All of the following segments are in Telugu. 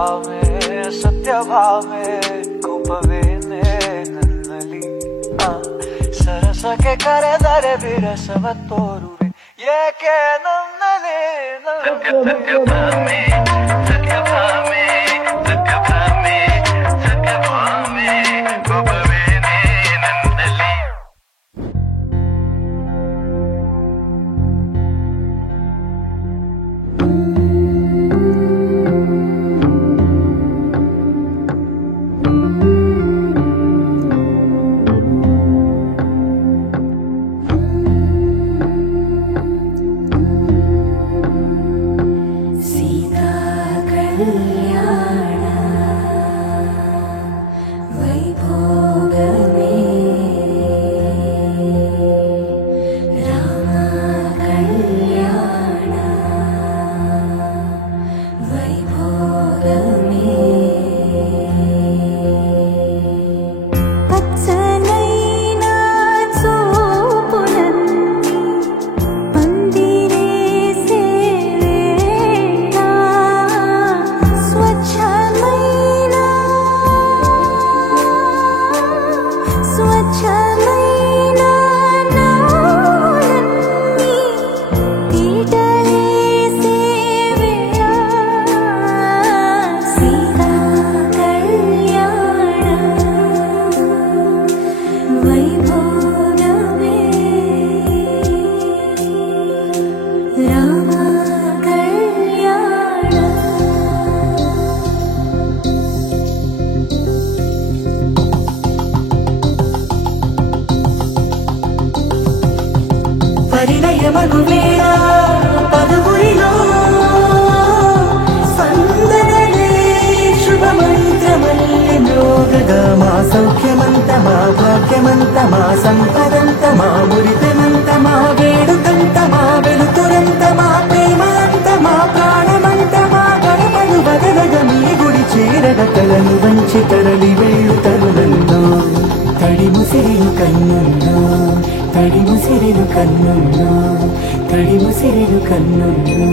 ಭಾವೆ ಸತ್ಯ ಭಾವೆ ಕೋಪವೇನೆ ನನ್ನಲ್ಲಿ ಸರಸಕ್ಕೆ ಕರೆದರೆ ವಿರಸವ ತೋರುವೆ ಏಕೆ ನನ್ನಲ್ಲಿ భాగ్యమంతమా సంపదంతమా మురితమంతమా వేడుకంతమా వెలుతురంతమా ప్రేమంతమా ప్రాణమంతమా గడపను బదలగ మీ గుడి చేరగ తలను వంచి తరలి వెళ్ళు తరుణంలో తడి ముసిరిలు కన్నుల్లో తడి ముసిరిలు కన్నుల్లో తడి ముసిరిలు కన్నుల్లో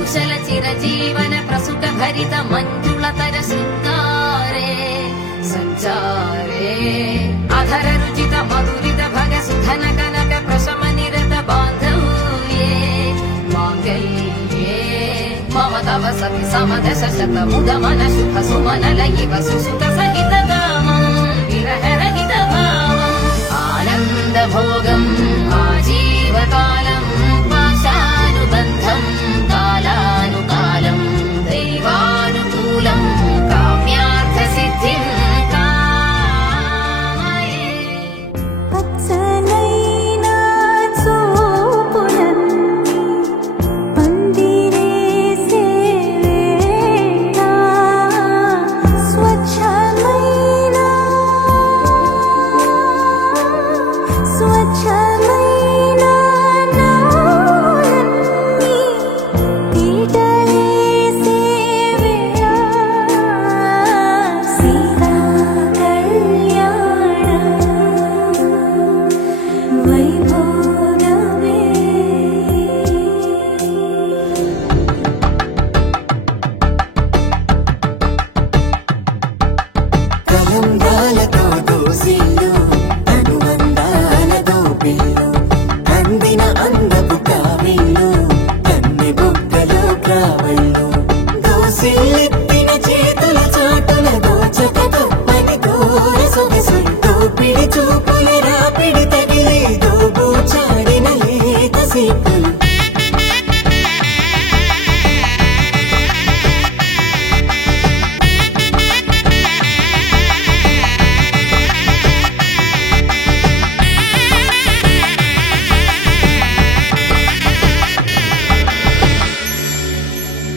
కుశల చిరజీవన ప్రసుక భరిత మంజుళతర శృంగారే సంచారే అధర రుచిత మధురిత భగ సుధన కనక ప్రశమ నిరత బాంధవ్యే మాంగళ్యే మమ తవ సతి సమదశ శత ముదమన శుభ సుమనల ఇవ సుసుత సహిత కామం విరహరహిత భావం ఆనంద భోగం ఆజీవకాలం పాశానుబంధం కాలానుకాలం దైవానుకూలం కామ్యార్థ సిద్ధిం కామయే పచ్చనైనా చూపులన్నీ పందిరేసే వేళ స్వచ్ఛమైన నాలన్నీ ఈటలేసే వేళ సీతా కళ్యాణ వైభోగమే కలందాలతో దోసిల్లు అనుబంధాలతో పిల్లు అందిన అందపు కావిల్లు అన్ని బుక్కలు కావళ్ళు దోసిల్లెత్తిన చేతుల చాటుల దోచక తప్పని దూర సొగసులతో పిడి చూపుల రాపిడి తగిలే దోబూచాడిన లేత సీపులు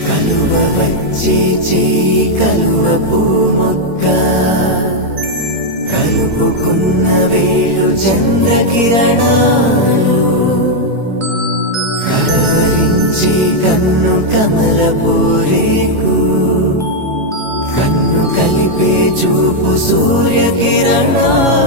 కలువ వచ్చే చేయి కలువ పూమొక్క కలుపుకున్న వేలు చంద్రకిరణాలు కలవరించి కన్ను కమల పూరేకు కన్ను కలిపే చూపు సూర్యకిరణాలు